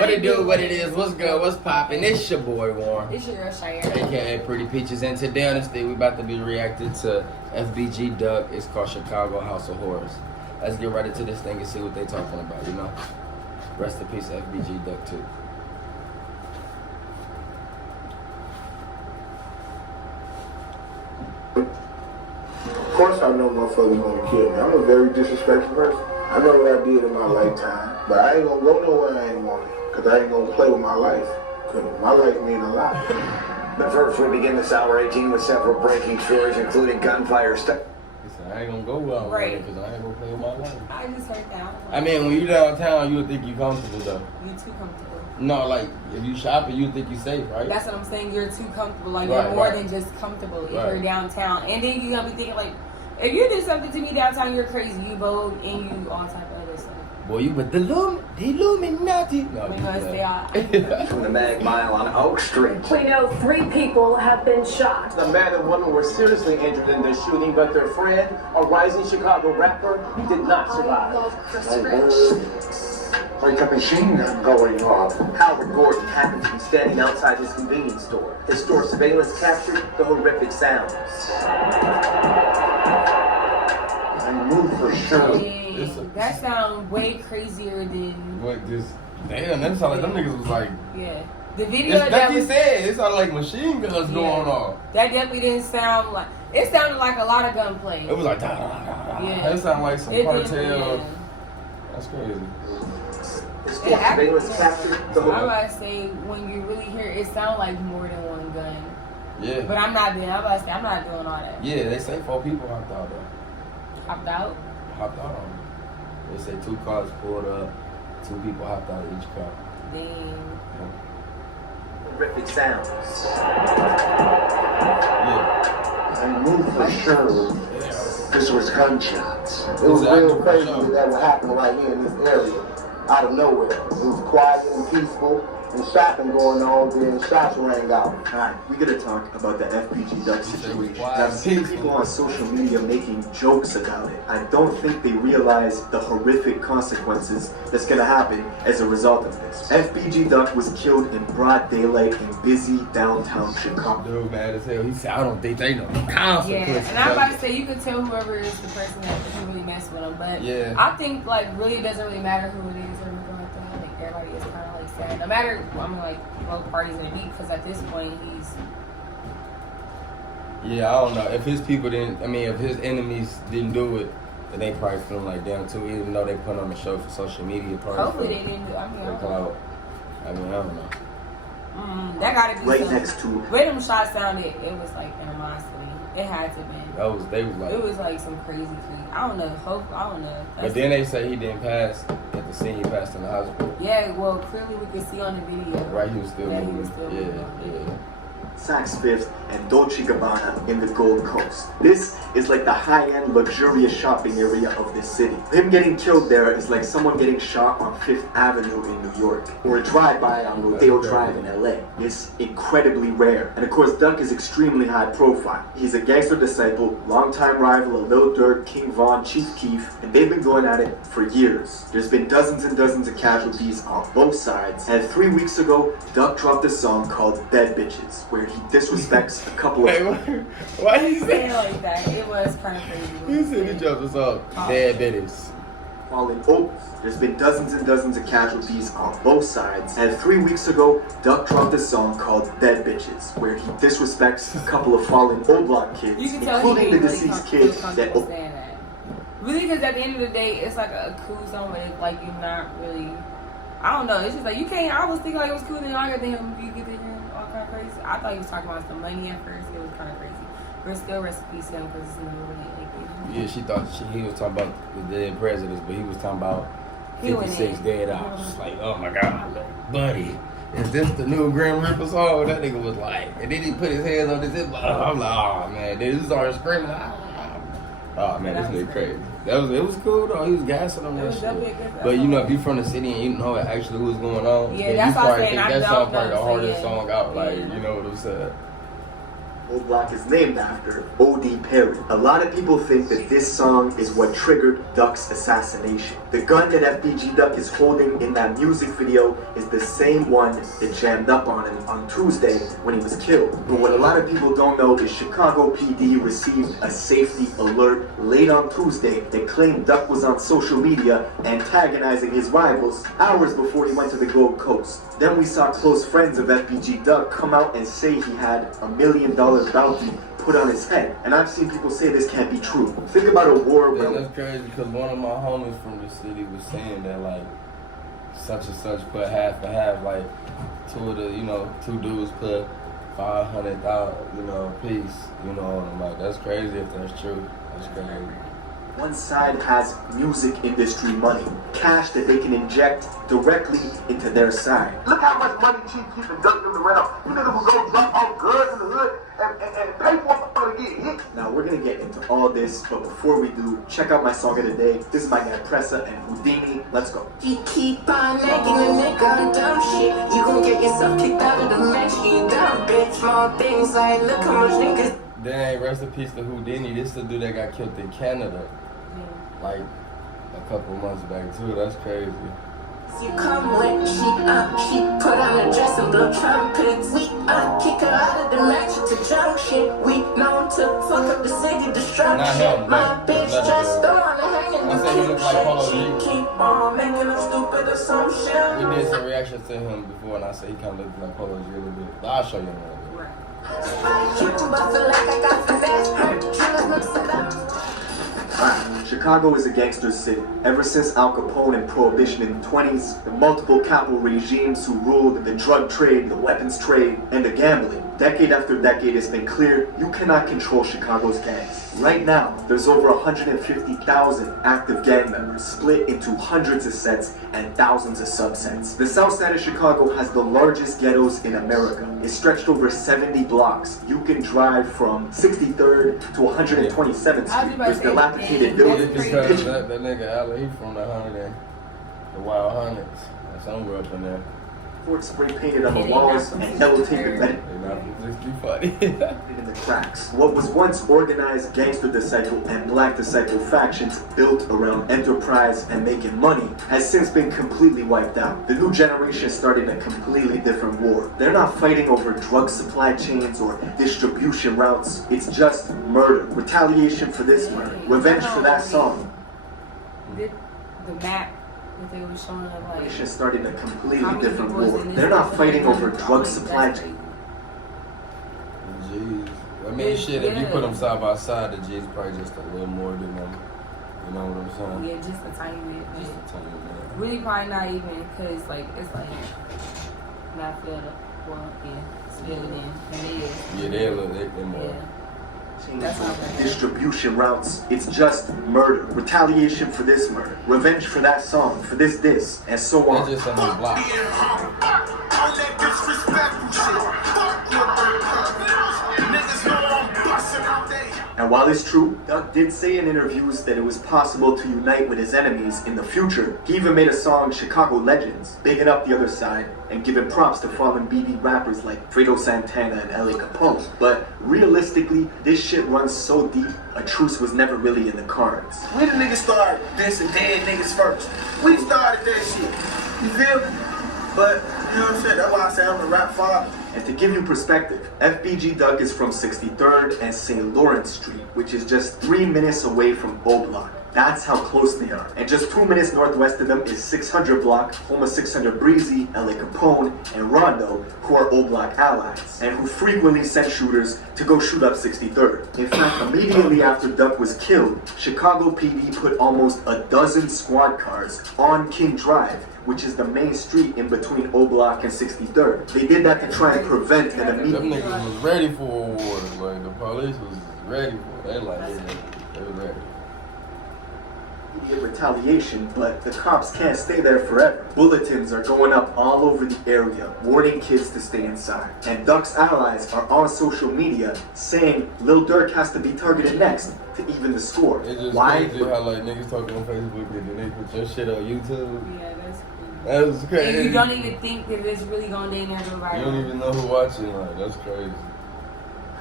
What it do, what it is, what's good, what's poppin'? It's your boy Warren. It's your girl Shiaira. AKA Pretty Peaches. And today on this day, we about to be reacting to FBG Duck. It's called Chicago House of Horrors. Let's get right into this thing and see what they talking about, you know? Rest in peace, FBG Duck too. Of course I know motherfuckers gonna kill me. I'm a very disrespectful person. I know what I did in my lifetime, but I ain't gonna go nowhere I ain't wanted, cause I ain't gonna play with my life, cause my life means a lot. But first we begin this hour 18 with several breaking stories, including gunfire He said, I ain't gonna go well right, because I ain't gonna play with my life. I just heard that. I mean, when you downtown, you would think you comfortable though. You too comfortable. No, like, if you shopping, you think you safe, right? That's what I'm saying. You're too comfortable. Like, Right, you're more right. than just comfortable if Right. you're downtown. And then you're going to be thinking, like, if you do something to me downtown, you're crazy. You bold and you all type of other stuff. Boy, you with the Illuminati. No, We you must stay out. from the Mag Mile on Oak Street. We know 3 people have been shot. A man and woman were seriously injured in the shooting, but their friend, a rising Chicago rapper, did not survive. Like a machine gun going off. Howard Gordon happened to be standing outside his convenience store. His store surveillance captured the horrific sounds. I knew for sure. Dang, that sounds way crazier than... What, just, damn, that sound like them niggas was like... Yeah. The video That's what you said. It sounded like machine guns going off. That definitely didn't sound like... It sounded like a lot of gunplay. It was like... Da, da, da, da. Yeah. It sounded like some It cartel. did, That's crazy. His store surveillance captured the I'm about to say, when you really hear it, it sounds like more than one gun. Yeah. But I'm not doing. I'm about to say, I'm not doing all that. Yeah, they say 4 people hopped out though. Hopped out. Hopped out on them. They say 2 cars pulled up, 2 people hopped out of each car. Dang. horrific sounds. Yeah. I knew for sure this was gunshots. It was Exactly. real crazy that would happen right here in this area, out of nowhere. It was quiet and peaceful, and shopping going on, then shots rang out. Alright, we gotta talk about the FBG Duck situation. Wow. I've seen people on social media making jokes about it. I don't think they realize the horrific consequences that's gonna happen as a result of this. FBG Duck was killed in broad daylight in busy downtown Chicago. Dude, mad as hell. He said, I don't think they know the consequences. Yeah, and I'm about to say, you could tell whoever is the person that can really mess with them. But Yeah. I think, like, really it doesn't really matter who it is or anything like that. Like, everybody is kind of, like, sad. No matter, I mean, like, both parties in the beat, because at this point, he's... Yeah, I don't know. If his people didn't, I mean, if his enemies didn't do it, then they probably feeling like them too, even though they put on the show for social media. Hopefully they didn't do it. I mean, I don't know. I mean, I don't know. That gotta be Right something. next to The way them shots sounded, it was like animosity. It had to be. They was like... It was like some crazy creep. I don't know. I don't know. But then they say he didn't pass at the scene. He passed in the hospital. Yeah, well, clearly we could see on the video. Right, he was still Yeah, he moving. was still Yeah, moving. yeah. Saks Fifth and Dolce Gabbana in the Gold Coast. This is like the high-end, luxurious shopping area of this city. Him getting killed there is like someone getting shot on 5th Avenue in New York, or a drive-by on Rodeo Drive in LA. It's incredibly rare. And of course, Duck is extremely high profile. He's a gangster disciple, longtime rival of Lil Durk, King Von, Chief Keef, and they've been going at it for years. There's been dozens and dozens of casualties on both sides, and 3 weeks ago, Duck dropped a song called Dead Bitches, where he disrespects a couple Wait, of... why you Say say it like that. It was kind of crazy. He said he dropped us off. Dead bitches. fallen opals. There's been dozens and dozens of casualties on both sides, and 3 weeks ago, Duck dropped a song called Dead Bitches, where he disrespects a couple of fallen old block kids, You can tell including he the really deceased kid that... comfortable saying that. Really, because at the end of the day, it's like a cool song, but it's like you're not really... I don't know. It's just like you can't... I was thinking like it was cool, then I got to him. You get to hear him all kind of crazy. I thought he was talking about some money at first. It was kind of crazy. But still, recipe to him because it's in the movie. Yeah, she thought he was talking about the dead presidents, but he was talking about 56 dead out. Just like, oh my God, buddy. Is this the new Grim Reaper song? That nigga was like, and then he put his hands on his hip. I'm like, oh man, they just started screaming. Oh man, this nigga crazy. It was cool though. He was gassing on that shit. But you know, if you from the city and you know actually what's going on, yeah, that's what I'm saying. That song probably the hardest song out. Like, you know what I'm saying? Old Block is named after O.D. Perry. A lot of people think that this song is what triggered Duck's assassination. The gun that FBG Duck is holding in that music video is the same one that jammed up on him on Tuesday when he was killed. But what a lot of people don't know is Chicago PD received a safety alert late on Tuesday that claimed Duck was on social media antagonizing his rivals hours before he went to the Gold Coast. Then we saw close friends of FBG Duck come out and say he had $1 million bounty put on his head. And I've seen people say this can't be true. Think about a war where... Yeah, that's crazy because one of my homies from the city was saying that like such and such put half and half, like two dudes put 500,000, piece, and I'm like, that's crazy if that's true. That's crazy. One side has music industry money, cash that they can inject directly into their side. Look how much money Chief keeping ducking around. You niggas will go drop off guns in the hood and pay for it to get hit. Now we're gonna get into all this, but before we do, check out my song of the day. This is my guy Pressa and Houdini. Let's go. You keep on making a nigga on dumb shit. You gon' get yourself kicked out of the mansion. You dumb bitch. Small things like look how much niggas. Dang, rest in peace to Houdini. This is the dude that got killed in Canada. Like a couple months back too. That's crazy. You come with she put on a dress and blow trumpets. We kick her out of the mansion to junction. We known to fuck up the city destruction. Not him, my bitch just don't wanna hang in I said he looked like Polo G. She keep on making us stupid or some shit. We did some reactions to him before, and I said he kind of looked like Polo G a little bit. But I'll show you in a little bit. I feel like I got finesse. Chicago is a gangster city. Ever since Al Capone and Prohibition in the 20s, the multiple capital regimes who ruled the drug trade, the weapons trade, and the gambling. Decade after decade, it's been clear you cannot control Chicago's gangs. Right now, there's over 150,000 active gang members split into hundreds of sets and thousands of subsets. The south side of Chicago has the largest ghettos in America. It's stretched over 70 blocks. You can drive from 63rd to 127th Street. There's dilapidated buildings. Because that nigga Allen, he from the Wild Hundreds. That's somewhere up in there. Spray painted on the walls and yellow tape embedded in the cracks. What was once organized gangster disciple and black disciple factions built around enterprise and making money has since been completely wiped out. The new generation started a completely different war. They're not fighting over drug supply chains or distribution routes. It's just murder, retaliation for this murder, revenge for that song. The map that they were showing up, like, Nation started a completely different war. They're not fighting over drug supply chain. Jeez. I mean, shit, if you put them side by side, the G's probably just a little more than them. You know what I'm saying? Yeah, just a tiny bit. Just a tiny bit. Really probably not even, because, like, it's like, not filled up. Well, yeah, it's filled in. And it is. Yeah, they're more. Yeah. That's not bad. Distribution routes. It's just murder. Retaliation for this murder. Revenge for that song. For this, and so on. They're just on the block. And while it's true, Duck did say in interviews that it was possible to unite with his enemies in the future. He even made a song, Chicago Legends, bigging up the other side and giving props to fallen BB rappers like Fredo Santana and L.A. Capone. But realistically, this shit runs so deep, a truce was never really in the cards. We the niggas started this and dead niggas first. We started that shit. You feel me? But, you know what I'm saying? That's why I say I'm the rap father. And to give you perspective, FBG Duck is from 63rd and St. Lawrence Street, which is just 3 minutes away from O Block. That's how close they are. And just 2 minutes northwest of them is 600 Block, home of 600 Breezy, L.A. Capone, and Rondo, who are O Block allies, and who frequently sent shooters to go shoot up 63rd. In fact, immediately after Duck was killed, Chicago PD put almost a dozen squad cars on King Drive, which is the main street in between O Block and 63rd. They did that to try and prevent an immediate... Them niggas was ready for a war. Like, the police was ready for it. They like, they were ready. Retaliation, but the cops can't stay there forever. Bulletins are going up all over the area, warning kids to stay inside. And Duck's allies are on social media saying Lil Durk has to be targeted next to even the score. It's just why? crazy how like niggas talking on Facebook and then they put your shit on YouTube. Yeah, that's crazy. That was crazy. And you don't even think that it's really gonna dang everybody. You don't even know who watching. Like, that's crazy.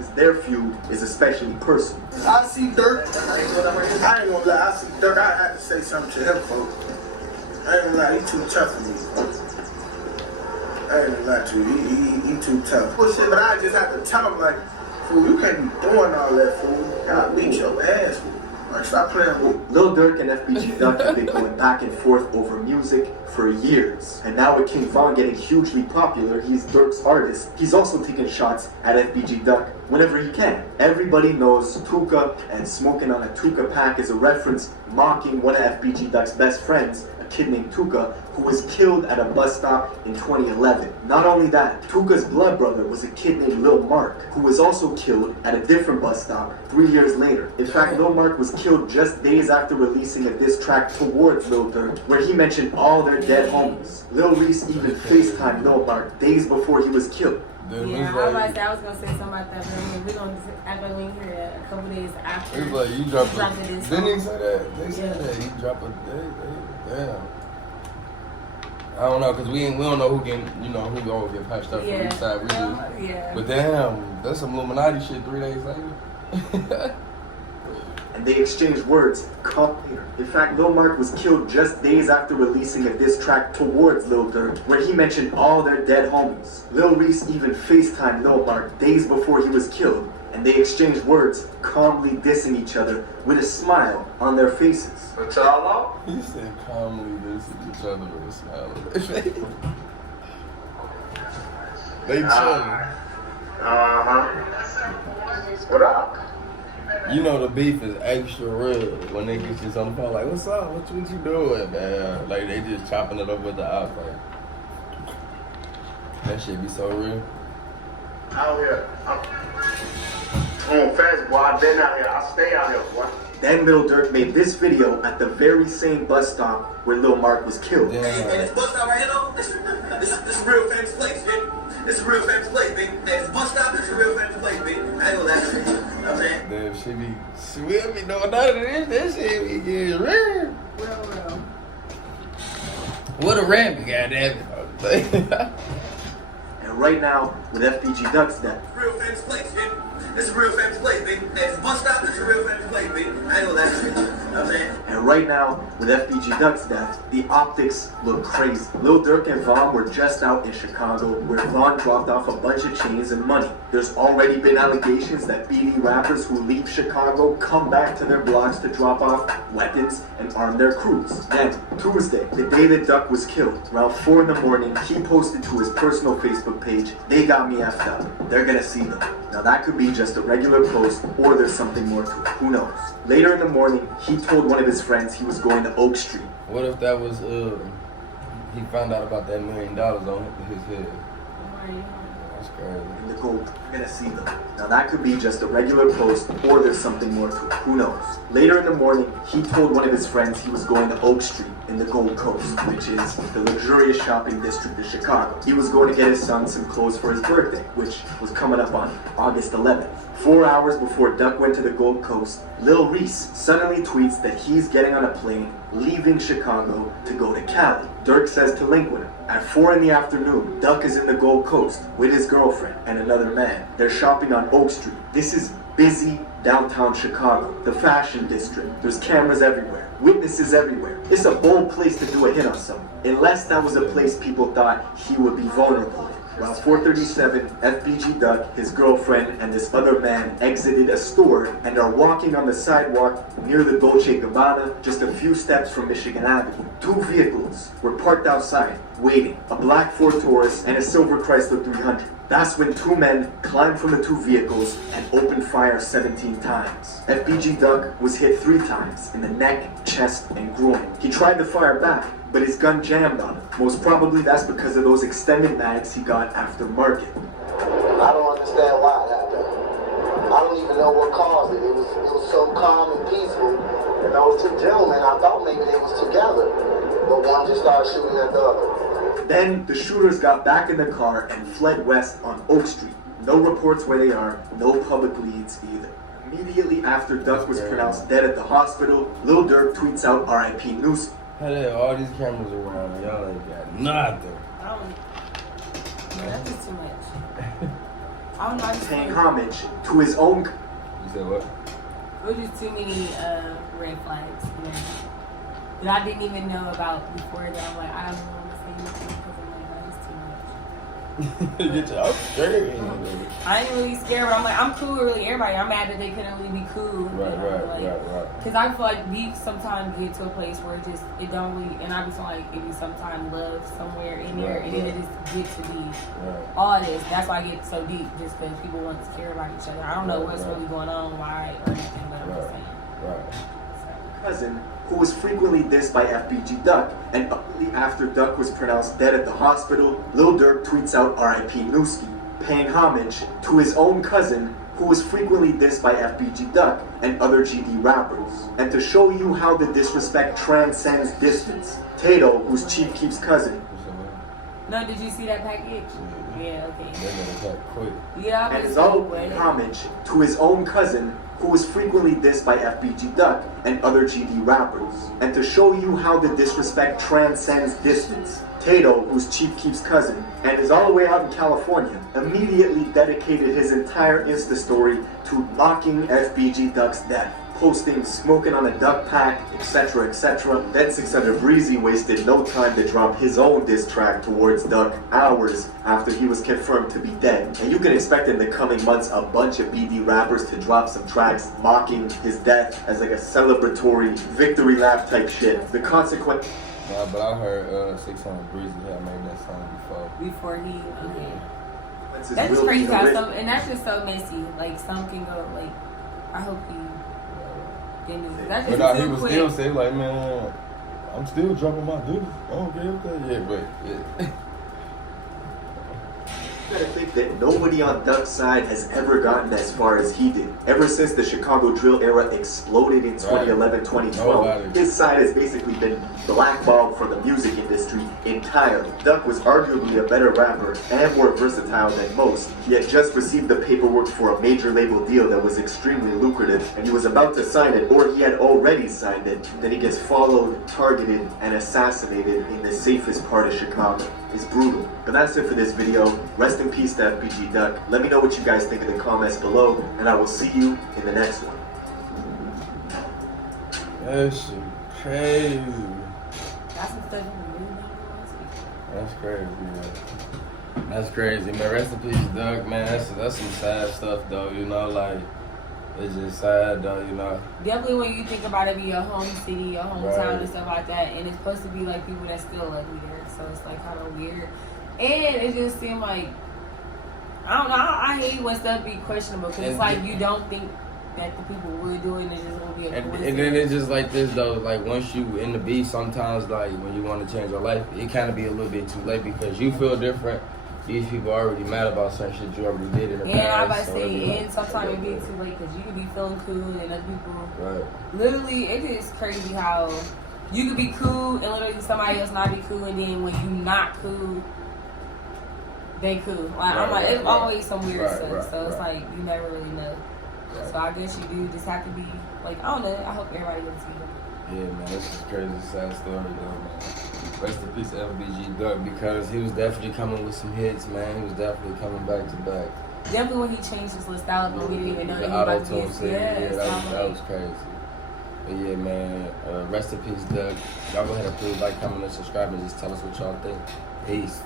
because their feud is especially personal. I see Dirk. I ain't gonna lie. I see Dirk. I had to say something to him, folks. I ain't gonna lie. He too tough for me, folks. I ain't gonna lie to you. He too tough. Well, shit, but I just have to tell him, like, fool, you can't be doing all that, fool. I'll beat your ass, fool. Like, stop playing with me. Lil Durk and FBG Duck have been going back and forth over music for years. And now with King Von getting hugely popular, he's Durk's artist, he's also taking shots at FBG Duck whenever he can. Everybody knows Tuka, and smoking on a Tuka pack is a reference mocking one of FBG Duck's best friends, a kid named Tuka, who was killed at a bus stop in 2011. Not only that, Tuka's blood brother was a kid named Lil Mark, who was also killed at a different bus stop 3 years later. In fact, Lil Mark was killed just days after releasing a diss track towards Lil Durk, where he mentioned all their dead homies. Lil Reese even FaceTimed Lil Mark days before he was killed. Yeah, I was gonna say something about that, but we're gonna act like we didn't hear that a couple days after. It's like you dropped it. Didn't he say that? They said that he dropped a damn. I don't know, cause we don't know who can, who always get patched up from each side. We do. Yeah. But damn, that's some Illuminati shit 3 days later. And they exchanged words later. In fact, Lil Mark was killed just days after releasing a diss track towards Lil Durk, where he mentioned all their dead homies. Lil Reese even FaceTimed Lil Mark days before he was killed, and they exchanged words, calmly dissing each other with a smile on their faces. What y'all know? He said calmly dissing each other with a smile on their face. They chilling. What up? You know the beef is extra real when they get you on the phone like, what's up? What you doing, man? Like they just chopping it up with the ops. Like, that shit be so real. Out here. I'm on fast, boy. I've been out here. I stay out here, boy. Then Lil Durk made this video at the very same bus stop where Lil Mark was killed. Yeah. Hey, this bus stop right here, though, this is a real famous place, man. This is a real famous place, man. Hey, this bus stop is a real famous place, man. I ain't gonna lie to you. You know what I'm saying? Damn, she be doing none of this. That shit be getting real. Real. What a ramp, goddamn it. And right now, with FBG Duck's death, Real famous place, man. This is a real famous place, man. Hey, this bus stop is a real famous place, man. I ain't gonna lie to you. You know what I'm saying? and right now, with FBG Duck's death, the optics look crazy. Lil Durk and Von were just out in Chicago, where Von dropped off a bunch of chains and money. There's already been allegations that BD rappers who leave Chicago come back to their blocks to drop off weapons and arm their crews. Then, Tuesday, the day that Duck was killed, around 4 in the morning, he posted to his personal Facebook page, "They got me effed up. They're gonna see them." Now that could be just a regular post, or there's something more to it. Who knows? Later in the morning, he told one of his friends he was going to Oak Street. What if that was, he found out about that $1 million on his head? That's crazy. In the gold, you're gonna see them. Now that could be just a regular post, or there's something more to it. Who knows? Later in the morning, he told one of his friends he was going to Oak Street in the Gold Coast, which is the luxurious shopping district of Chicago. He was going to get his son some clothes for his birthday, which was coming up on August 11th. 4 hours before Duck went to the Gold Coast, Lil Reese suddenly tweets that he's getting on a plane, leaving Chicago to go to Cali. Durk says to link with him. At 4 in the afternoon, Duck is in the Gold Coast with his girlfriend and another man. They're shopping on Oak Street. This is busy downtown Chicago, the fashion district. There's cameras everywhere, witnesses everywhere. It's a bold place to do a hit on someone, unless that was a place people thought he would be vulnerable in. Around 4:37, FBG Duck, his girlfriend, and this other man exited a store and are walking on the sidewalk near the Dolce & Gabbana, just a few steps from Michigan Avenue. 2 vehicles were parked outside, waiting, a black Ford Taurus and a silver Chrysler 300. That's when 2 men climbed from the 2 vehicles and opened fire 17 times. FBG Duck was hit 3 times in the neck, chest, and groin. He tried to fire back, but his gun jammed on him. Most probably that's because of those extended mags he got after market. I don't understand why it happened. I don't even know what caused it. It was so calm and peaceful. And those 2 gentlemen, I thought maybe they was together. But one just started shooting at the other. Then the shooters got back in the car and fled west on Oak Street. No reports where they are, no public leads either. Immediately after Duck was pronounced dead at the hospital, Lil Durk tweets out RIP news. Hell yeah, all these cameras around, y'all ain't got nothing. That's just too much. I don't know. I just paying homage to his own. You said what? It was just too many red flags, you know, that I didn't even know about before that. I'm like, I don't want to say anything because I'm like, that's just too much. Get you out scared. I ain't really scared, but I'm like, I'm cool with really everybody. I'm mad that they couldn't really be cool. Right. Because I feel like beef sometimes get to a place where it don't really, and I just feel like it be sometimes love somewhere in there, and then it just get to be all this. That's why I get so deep, just because people want to care about each other. I don't know what's really going on, why, or anything, but I'm just saying. Cousin, who was frequently dissed by FBG Duck, and shortly after Duck was pronounced dead at the hospital, Lil Durk tweets out R.I.P. Newski, paying homage to his own cousin, who was frequently dissed by FBG Duck and other GD rappers. And to show you how the disrespect transcends distance, Tato, who's Chief Keef's cousin. No, did you see that package? Yeah, okay. Quick. Yeah, and is all homage to his own cousin, who was frequently dissed by FBG Duck and other GD rappers. And to show you how the disrespect transcends distance, Tato, who's Chief Keef's cousin, and is all the way out in California, immediately dedicated his entire Insta story to mocking FBG Duck's death, posting smoking on a duck pack, etc, etc. Then 600 Breezy wasted no time to drop his own diss track towards Duck hours after he was confirmed to be dead. And you can expect in the coming months a bunch of BD rappers to drop some tracks mocking his death as like a celebratory victory lap type shit. The consequence. Nah, but I heard 600 Breezy had made that song before he, okay. That's just crazy how some, and that's just so messy. Like, some can go, like, I hope he didn't. That's just but too he was quick. still saying, like, man, I'm still dropping my duties. I don't care what that. Yeah, but, yeah. I gotta think that nobody on Duck's side has ever gotten as far as he did. Ever since the Chicago drill era exploded in 2011, 2012, his side has basically been blackballed from the music industry entirely. Duck was arguably a better rapper and more versatile than most. He had just received the paperwork for a major label deal that was extremely lucrative, and he was about to sign it, or he had already signed it. Then he gets followed, targeted, and assassinated in the safest part of Chicago. It's brutal. But that's it for this video. Rest in peace to FBG Duck. Let me know what you guys think in the comments below, and I will see you in the next one. That shit crazy. That's some stuff in the movie. That's crazy, man. That's crazy, man. Rest in peace, Duck, man. That's some sad stuff, though, you know, like, it's just sad, though, you know. Definitely when you think about it, be your home city, your hometown, and stuff like that, and it's supposed to be like people that still love you there, so it's like kind of weird. And it just seemed like, I don't know, I hate when stuff be questionable, because it's like you don't think that the people would do it, and it just won't be a coincidence. And then it's just like this, though, like, once you in the beef, sometimes, like, when you want to change your life, it kind of be a little bit too late, because you feel different. These people are already mad about certain shit you already did in the past. Yeah, I'm about to say, and sometimes it be too late, because you could be feeling cool, and other people, literally, it is crazy how you could be cool, and literally somebody else not be cool, and then when you not cool, they cool. Like, I'm like, it's always some weird stuff, so it's like, you never really know. So I guess you do just have to be, like, I don't know, I hope everybody gets to you. Yeah, man, this is crazy, sad story, though, man. Rest in peace to FBG Duck, because he was definitely coming with some hits, man. He was definitely coming back to back. Definitely when he changed his list out, but we didn't even know that he was about to be that was crazy. But yeah, man, rest in peace, Duck. Y'all go ahead and please like, comment, and subscribe, and just tell us what y'all think. Peace.